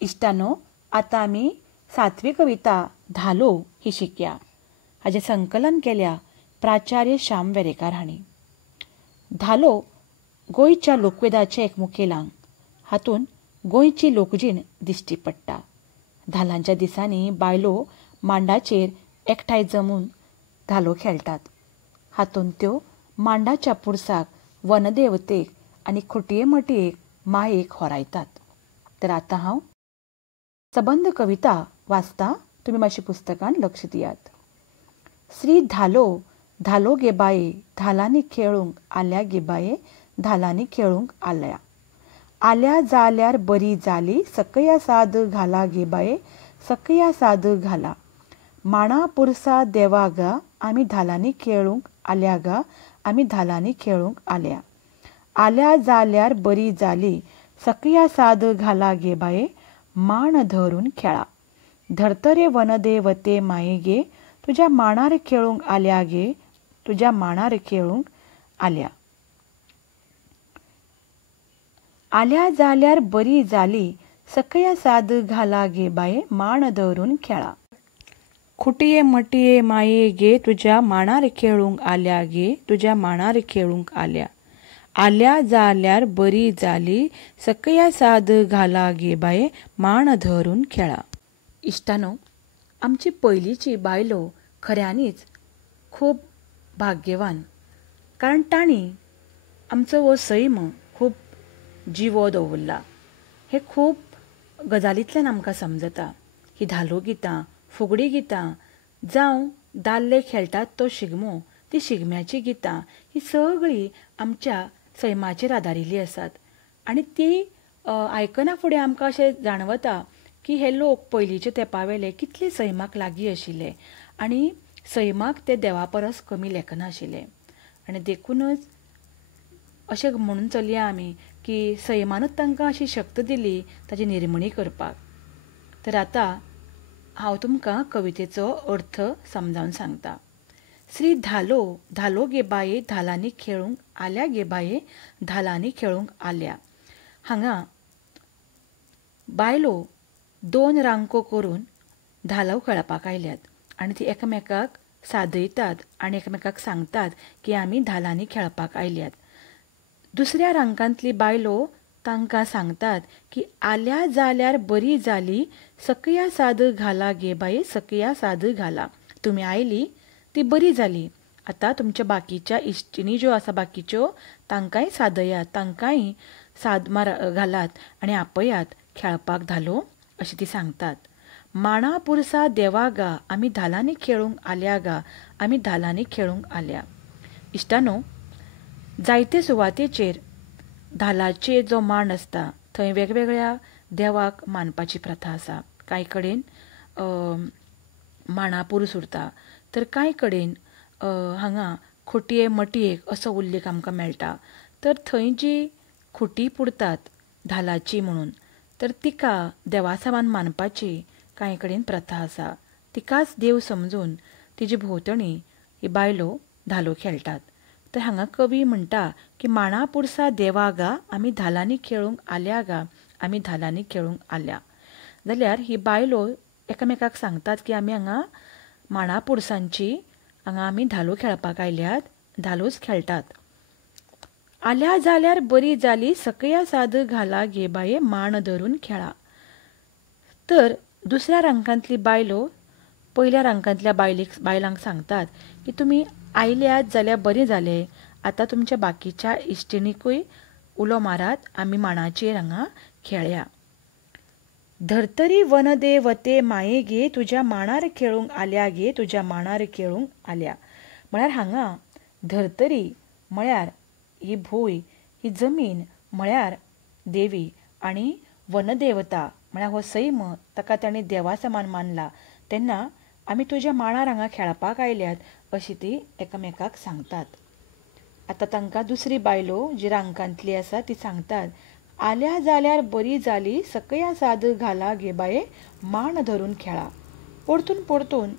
इश्टानो, आता आमी 7वी कविता धालो ही शिकया. हाजें संकलन केल्या प्राचार्य श्याम वेरेकार हांणी. धालो गोंयच्या लोकवेदाचें एक मुखेल अंग. हातूंत गोंयची लोकजीण दिश्टी पडटा. धालांच्या दिसांनी बायलो मांडाचेर एकठांय जमून धालो खेळटात. हातूंत त्यो मांडाच्या पुरसाक वनदेवतेक आनी खोटये मटयेक मायेक होरायतात. तर आतां हांव सबंद कविता वाचता. तुमी मातशी पुस्तकान लक्ष दियात. श्री धालो धालो गे बाये, धालांनी खेळूंक आल्या गे बाये, धालांनी खेळूंक आल्या. आल्या जाल्यार बरी जाली, सकया साद घाला गे बाये, सकया साद घाला. माणा पुरसा देवा गा, आमी धालांनी खेळूंक आल्या गा, आमी धालांनी खेळूंक आल्या. आल्या जाल्यार बरी जाली, सकया साद घाला गे बाये, माण धरून खेळा. धरतरे वनदेवते माये गे, तुझ्या मांडार खेळूंक आल्या गे, तुझ्या मांडार खेळूंक आल्या. आल्या जाल्यार बरी जाली, सकया साद घाला गे बाये, माण धरून खेळा. खुटये मटये माये गे, तुझ्या मांडार खेळूंक आल्या गे, तुझ्या मांडार खेळूंक आल्या. आल्या जाल्यार बरी जाली, सकया साद घाला गे बाये, माण धरून खेळा. इश्टानो, आमची पयलींची बायलो खऱ्यांनीच खूब भाग्यवान. कारण तांणी आमचो हो सैम खूब जिवो दवरला. हे खूब गजालींतल्यान आमकां समजता. ही धालो गितां, फुगडी गितां जावं दादले खेळटात तो शिगमो, ती शिगम्याची गितां ही सगळीं आमच्या सैमाचेर आदारिल्लीं आसात. आनी ती आयकना फुडें आमकां अशें जाणवता की हे लोक पयलींच्या तेंपावेले कितले सैमाक लागीं आशिल्ले आनी सैमाक ते देवा परस कमी लेखनाशिल्ले. आनी देखूनच अशें म्हणून चलया आमी की सैमानूच तांकां अशी शक्त दिली ताची निर्मणी करपाक. तर आतां हांव तुमकां कवितेचो अर्थ समजावन सांगता. श्री धालो धालो गे बाये, धालांनी खेळूंक आल्या गे बाये, धालांनी खेळूंक आल्या. हांगा बायलो 2 रांको करून धालो खेळपाक आयल्यात आनी ती एकामेकाक सादयतात आनी एकामेकाक सांगतात की आमी धालांनी खेळपाक आयल्यात. दुसऱ्या रांकांतली बायलो तांकां सांगतात की आल्या जाल्यार बरी जाली, सकया साद घाला गे बाये, सकया साद घाला. तुमी आयली ती बरी जाली. आतां तुमच्या बाकीच्या इश्टिणी ज्यो आसा बाकीच्यो तांकांय सादयात, तांकांय साद घालात आनी आपयात खेळपाक धालो अशें ती सांगतात. माणा पुरसा देवा गा, आमी धालांनी खेळूंक आल्या गा, आमी धालांनी खेळूंक आल्या. इश्टानो, जायते सुवातेचेर धालाचे जो मांड आसता थंय वेगवेगळ्या देवाक मानपाची प्रथा आसा. कांय कडेन मांडा पुरूस उरता तर कांय कडेन हांगा खोटये मटयेक असो उल्लेख आमकां मेळटा. तर थंय जी खुटी पुरतात धालाची म्हणून तर तिका देवा समान मानपाची कांय कडेन प्रथा आसा. तिकाच देव समजून तिजे भोंवतणी ही बायलो धालो खेळटात. तर हांगा कवी म्हणटा की माणा पुरसा देवा गा, आमी धालांनी खेळूंक आल्या गा, आमी धालांनी खेळूंक आल्या. जाल्यार ही बायलो एकामेकाक सांगतात की आमी हांगा माणा पुरसांची हांगा आमी धालो खेळपाक आयल्यात, धालोच खेळटात. आल्या जाल्यार बरी जाली, सकया साद घाला गे बाये, माण धरून खेळा. तर दुसऱ्या रांकांतली बायलो पयल्या रांकांतल्या बायलांक सांगतात की तुमी आयल्यात जाल्यार बरें जालें. आतां तुमच्या बाकीच्या इश्टिणीकूय उलो मारात, आमी मांडाचेर हांगा खेळया. धरतरी वनदेवते माये गे, तुज्या मांडार खेळूंक आल्या गे, तुज्या मांडार खेळूंक आल्या. म्हळ्यार हांगा धरतरी म्हळ्यार ही भूंय, ही जमीन म्हळ्यार देवी आनी वनदेवता म्हळ्यार हो सैम ताका ताणें देवा समान मानला. तेन्ना आमी तुज्या मांडार हांगा खेळपाक आयल्यात अशी ती एकामेकाक सांगतात. आतां तांकां दुसरी बायलो जी रांकांतली आसा ती सांगतात आल्या जाल्यार बरी जाली, सकया साद घाला गे बाये, माण धरून खेळा. परतून परतून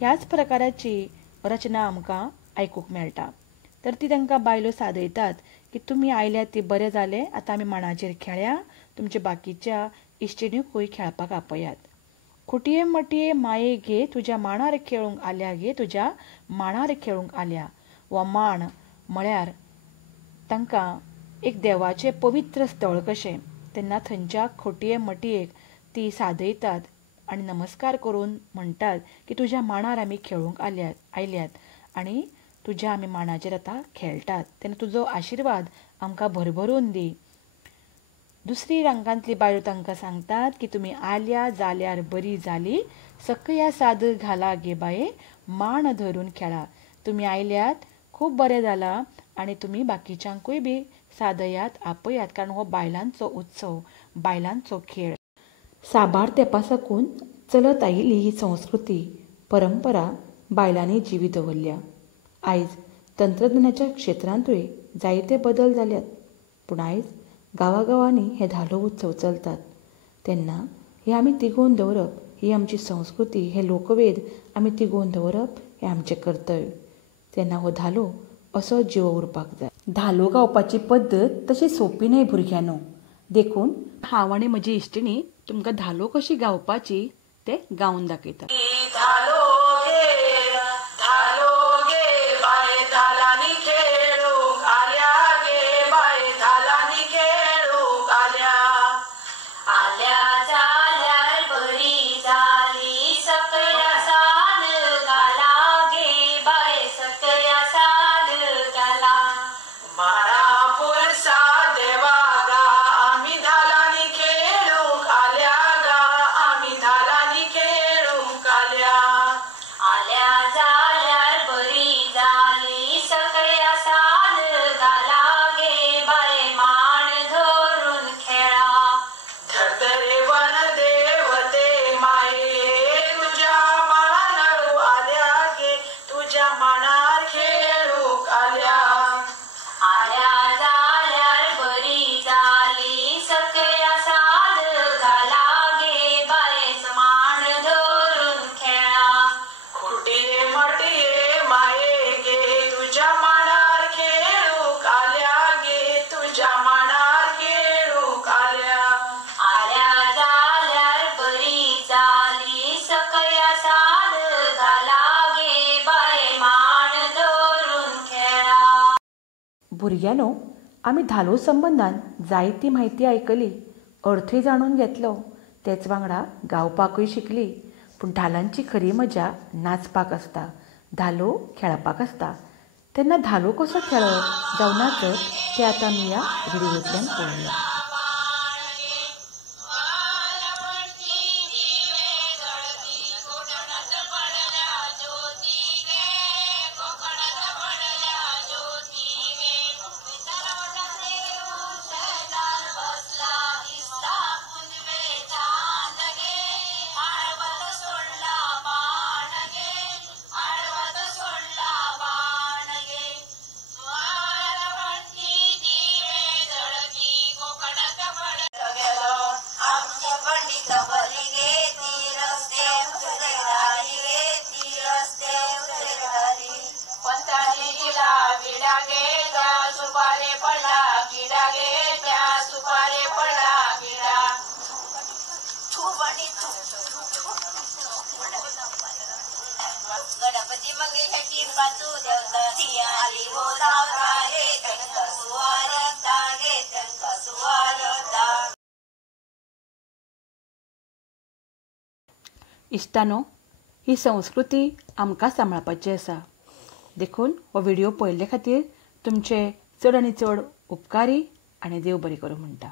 ह्याच प्रकाराची रचना आमकां आयकूंक मेळटा. तर ती तांकां बायलो सादयतात की तुमी आयल्यात ती बरें जालें, आतां आमी मांडाचेर खेळया. तुमच्या बाकीच्या इश्टिणीकूय खेळपाक आपयात. खुटये मटये माये गे तुज्या मांडार खेळूंक आल्या गे तुज्या मांडार खेळूंक आल्या. हो मांड म्हळ्यार तांकां एक देवाचें पवित्र स्थळ कशें. तेन्ना थंयच्या खोटये मटयेक ती सादयतात आनी नमस्कार करून म्हणटात की तुज्या मांडार आमी खेळूंक आयल्यात आनी तुज्या आमी मांडाचेर आतां खेळटात. तेन्ना तुजो आशिर्वाद आमकां भरभरून दी. दुसरी रांकांतली बायलो तांकां सांगतात की तुमी आल्या जाल्यार बरी जाली. सकया साद घाला गे बाये मांड धरून खेळा. तुमी आयल्यात खूब बरें जालां आनी तुमी बाकीच्यांकूय बी सादयात आपयात, कारण हो बायलांचो उत्सव, बायलांचो खेळ. साबार तेंपा साकून चलत आयिल्ली ही संस्कृती, परंपरा बायलांनी जिवी दवरल्या. आयज तंत्रज्ञानाच्या क्षेत्रांतूय जायते बदल जाल्यात, पूण आयज गांवागांवांनी हे धालो उत्सव चलतात. तेन्ना हे आमी तिगोवन दवरप ही आमची संस्कृती, हे लोकवेद आमी तिगोवन दवरप हें आमचें कर्तव्य. तेन्ना हो धालो असो जिवो उरपाक जाय. धालो गावपाची पद्दत तशी सोंपी न्हय भुरग्यांनो. देखून हांव आनी म्हजी इश्टिणी तुमकां धालो कशी गावपाची ते गावन दाखयता. भुरग्यांनो, आमी धालो संबंदान जायती म्हायती आयकली, अर्थय जाणून घेतलो, तेच वांगडा गावपाकूय शिकली. पूण धालांची खरी मजा नाचपाक आसता, धालो खेळपाक आसता. तेन्ना धालो कसो खेळप जावं नाचप तें आतां आमी ह्या व्हिडिओंतल्यान पळोवया. गणपती मगे ह्याची बाजू देवता आली हो दावता गे त्यांका सुवारता गे त्यांका सुवारता. इश्टानो, ही संस्कृती आमकां सांबाळपाची आसा. देखून हो व्हिडिओ पळयल्ले खातीर तुमचे चड आनी चड उपकारी आनी देव बरें करूं म्हणटा.